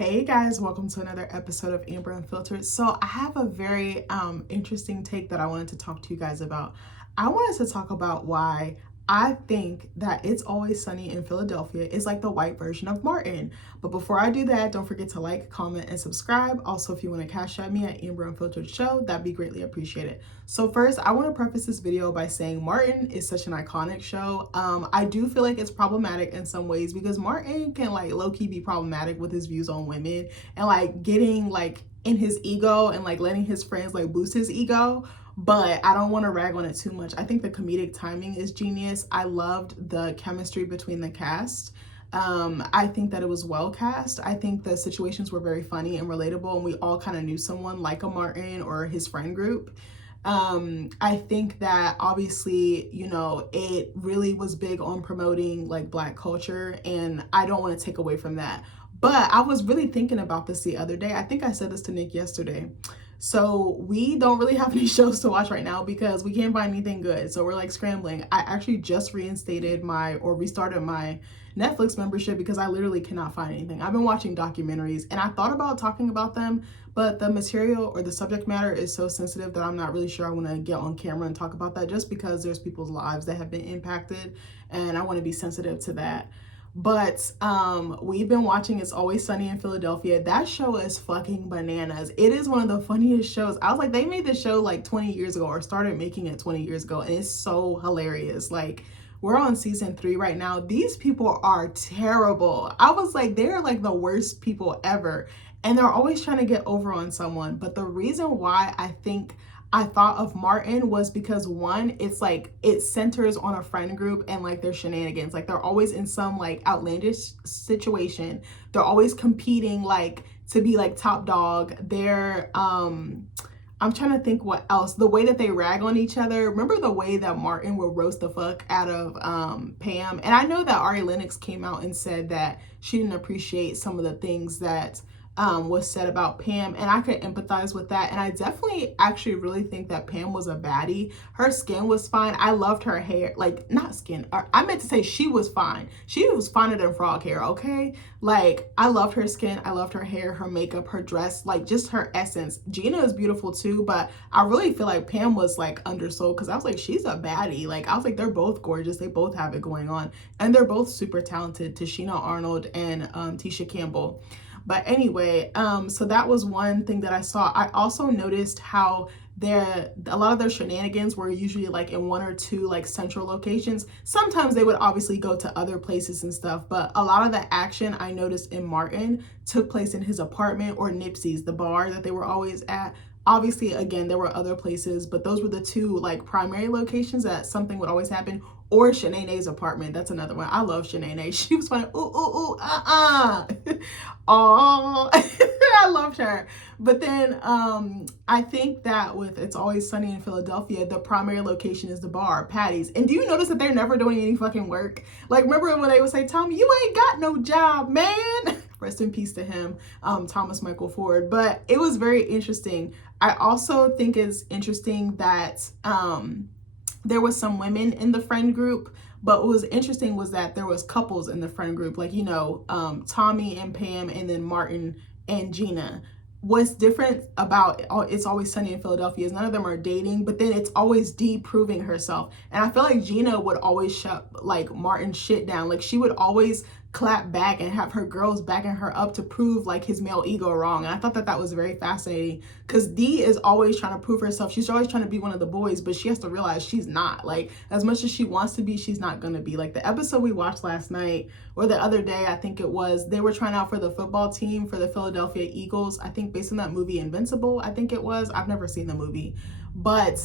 Hey guys, welcome to another episode of Amber Unfiltered. So I have a very interesting take that I wanted to talk to you guys about. I wanted to talk about why I think that It's Always Sunny in Philadelphia is like the white version of Martin. But before I do that, don't forget to like, comment, and subscribe. Also, if you want to cash at me at Amber Unfiltered Show, that'd be greatly appreciated. So first, I want to preface this video by saying Martin is such an iconic show. I do feel like it's problematic in some ways because Martin can like low-key be problematic with his views on women and like getting like in his ego and like letting his friends like boost his ego. But I don't want to rag on it too much. I think the comedic timing is genius. I loved the chemistry between the cast. I think that it was well cast. I think the situations were very funny and relatable, and we all kind of knew someone like a Martin or his friend group. I think that obviously, you know, it really was big on promoting like Black culture, and I don't want to take away from that. But I was really thinking about this the other day. I think I said this to Nick yesterday. So we don't really have any shows to watch right now because we can't find anything good. So we're like scrambling. I actually just restarted my Netflix membership because I literally cannot find anything. I've been watching documentaries and I thought about talking about them, but the material or the subject matter is so sensitive that I'm not really sure I want to get on camera and talk about that, just because there's people's lives that have been impacted and I want to be sensitive to that. But we've been watching It's Always Sunny in Philadelphia. That show is fucking bananas. It is one of the funniest shows. I was like, they made this show like 20 years ago or started making it 20 years ago, and it's so hilarious. Like, we're on season 3 right now. These people are terrible. I was like, they're like the worst people ever, and they're always trying to get over on someone. But the reason why I think I thought of Martin was because, one, it's like it centers on a friend group and like their shenanigans. Like, they're always in some like outlandish situation. They're always competing like to be like top dog. They're I'm trying to think what else. The way that they rag on each other. Remember the way that Martin would roast the fuck out of Pam? And I know that Ari Lennox came out and said that she didn't appreciate some of the things that was said about Pam, and I could empathize with that. And I definitely actually really think that Pam was a baddie. Her skin was fine. I loved her hair. Like, not skin, I meant to say she was fine. She was finer than frog hair, okay? Like, I loved her skin. I loved her hair, her makeup, her dress, like just her essence. Gina is beautiful too, but I really feel like Pam was like undersold because I was like, she's a baddie. Like, I was like, they're both gorgeous. They both have it going on, and they're both super talented. Tashina Arnold and Tisha Campbell. But anyway, so that was one thing that I saw. I also noticed how a lot of their shenanigans were usually like in one or two like central locations. Sometimes they would obviously go to other places and stuff, but a lot of the action I noticed in Martin took place in his apartment or Nipsey's, the bar that they were always at. Obviously, again, there were other places, but those were the two like primary locations that something would always happen. Or Shanae's apartment. That's another one. I love Shanae. She was funny. Ooh, ooh, ooh, Oh, I loved her. But then I think that with It's Always Sunny in Philadelphia, the primary location is the bar, Patty's. And do you notice that they're never doing any fucking work? Like, remember when they would say, Tommy, you ain't got no job, man? Rest in peace to him, Thomas Michael Ford. But it was very interesting. I also think it's interesting that there was some women in the friend group, but what was interesting was that there was couples in the friend group, like, you know, Tommy and Pam, and then Martin and Gina. What's different about It's Always Sunny in Philadelphia is none of them are dating, but then it's always Dee proving herself. And I feel like Gina would always shut like Martin's shit down. Like, she would always clap back and have her girls backing her up to prove like his male ego wrong. And I thought that that was very fascinating because Dee is always trying to prove herself. She's always trying to be one of the boys, but she has to realize she's not. Like, as much as she wants to be, she's not gonna be. Like the episode we watched last night or the other day, I think it was, they were trying out for the football team for the Philadelphia Eagles. I think based on that movie Invincible, I think it was. I've never seen the movie, but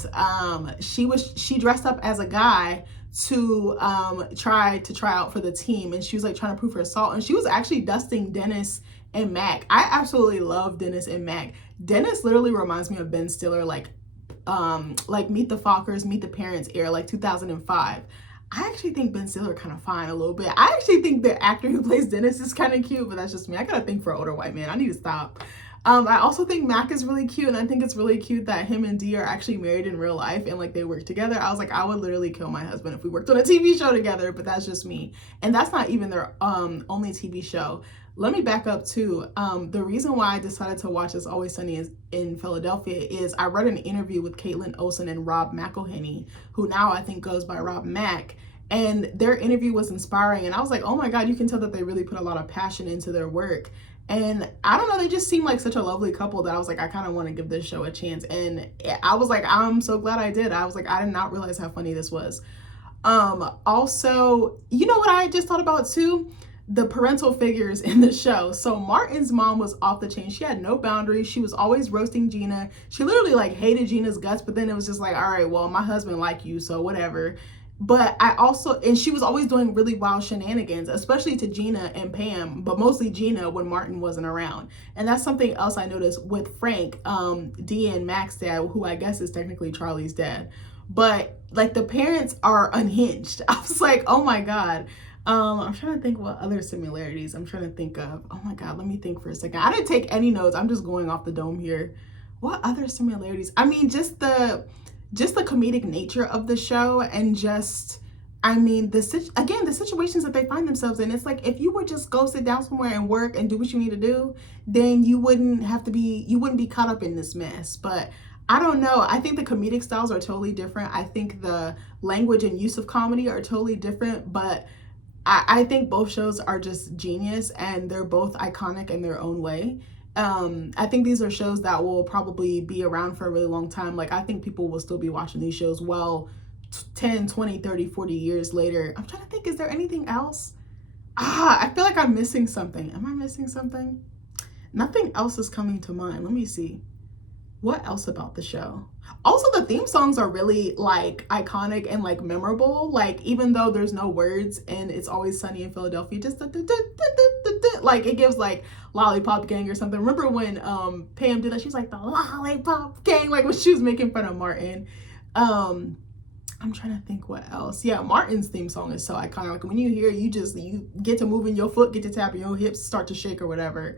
she dressed up as a guy to try out for the team, and she was like trying to prove her assault, and she was actually dusting Dennis and Mac. I absolutely love Dennis and Mac. Dennis literally reminds me of Ben Stiller, like Meet the Fockers, Meet the Parents era, like 2005. I actually think Ben Stiller kind of fine a little bit. I actually think the actor who plays Dennis is kind of cute, but that's just me. I gotta think for an older white man. I need to stop. I also think Mac is really cute, and I think it's really cute that him and Dee are actually married in real life and like they work together. I was like, I would literally kill my husband if we worked on a TV show together, but that's just me. And that's not even their only TV show. let me back up too. The reason why I decided to watch It's Always Sunny in Philadelphia is I read an interview with Caitlin Olsen and Rob McElhenney, who now I think goes by Rob Mack. And their interview was inspiring. And I was like, oh my God, you can tell that they really put a lot of passion into their work. And I don't know, they just seem like such a lovely couple that I was like, I kind of want to give this show a chance. And I was like, I'm so glad I did. I was like, I did not realize how funny this was. Also, you know what I just thought about too? The parental figures in the show. So Martin's mom was off the chain. She had no boundaries. She was always roasting Gina. She literally like hated Gina's guts, but then it was just like, all right, well, my husband like you, so whatever. But I also, and she was always doing really wild shenanigans, especially to Gina and Pam, but mostly Gina when Martin wasn't around. And that's something else I noticed with Frank, Dee and Mac's dad, who I guess is technically Charlie's dad. But like the parents are unhinged. I was like, oh my God. I'm trying to think what other similarities I'm trying to think of. Oh my God, let me think for a second. I didn't take any notes. I'm just going off the dome here. What other similarities? I mean, just the comedic nature of the show, and just, I mean, the situations that they find themselves in. It's like, if you would just go sit down somewhere and work and do what you need to do, then you wouldn't be caught up in this mess. But I don't know. I think the comedic styles are totally different. I think the language and use of comedy are totally different, but I think both shows are just genius, and they're both iconic in their own way. I think these are shows that will probably be around for a really long time. Like, I think people will still be watching these shows 10, 20, 30, 40 years later. I'm trying to think, is there anything else? I feel like I'm missing something. Am I missing something? Nothing else is coming to mind. Let me see. What else about the show? Also, the theme songs are really like iconic and like memorable. Like, even though there's no words and It's Always Sunny in Philadelphia, just like it gives like Lollipop Gang or something. Remember when Pam did that? She was like the Lollipop Gang, like when she was making fun of Martin. I'm trying to think what else. Yeah, Martin's theme song is so iconic. Like, when you hear it, you get to moving your foot, get to tapping your hips, start to shake or whatever.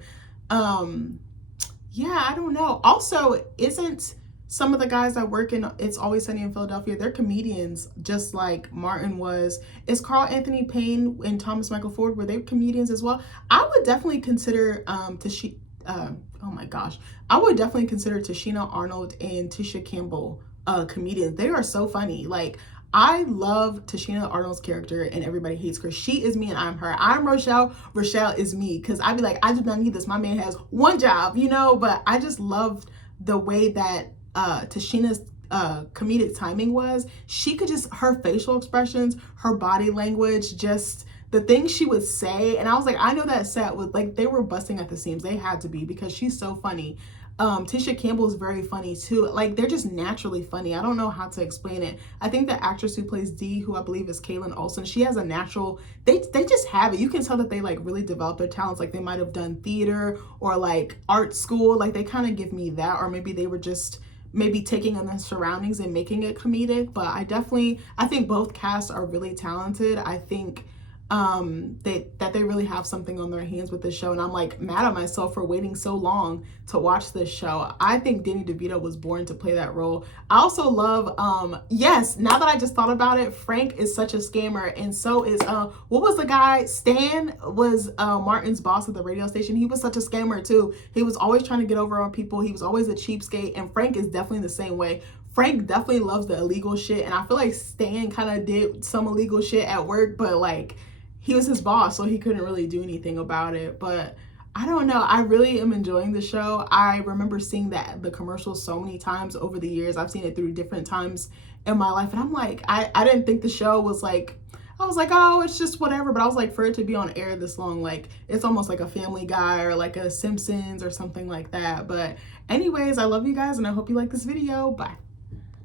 Yeah, I don't know. Also, isn't some of the guys that work in It's Always Sunny in Philadelphia, they're comedians just like Martin was. Is Carl Anthony Payne and Thomas Michael Ford, were they comedians as well? I would definitely consider oh my gosh. I would definitely consider Tashina Arnold and Tisha Campbell comedians. They are so funny. Like, I love Tashina Arnold's character in Everybody Hates Chris. She is me and I'm her. I'm Rochelle. Rochelle is me. Because I'd be like, I do not need this. My man has one job, you know? But I just loved the way that Tashina's comedic timing was. She could just, her facial expressions, her body language, just the things she would say. And I was like, I know that set was like, they were busting at the seams. They had to be, because she's so funny. Tisha Campbell is very funny too. Like, they're just naturally funny. I don't know how to explain it. I think the actress who plays Dee, who I believe is Caitlin Olsen, she has a natural, they just have it. You can tell that they like really develop their talents. Like, they might have done theater or like art school. Like, they kind of give me that, or maybe they were just maybe taking on their surroundings and making it comedic. But I think both casts are really talented. I think they really have something on their hands with this show, and I'm like mad at myself for waiting so long to watch this show. I think Danny DeVito was born to play that role. I also love yes, now that I just thought about it, Frank is such a scammer, and so is what was the guy? Stan was Martin's boss at the radio station. He was such a scammer too. He was always trying to get over on people. He was always a cheapskate, and Frank is definitely the same way. Frank definitely loves the illegal shit, and I feel like Stan kind of did some illegal shit at work, but like, he was his boss, so he couldn't really do anything about it. But I don't know. I really am enjoying the show. I remember seeing the commercials so many times over the years. I've seen it through different times in my life. And I'm like, I didn't think the show was like, I was like, oh, it's just whatever. But I was like, for it to be on air this long, like, it's almost like a Family Guy or like a Simpsons or something like that. But anyways, I love you guys, and I hope you like this video. Bye.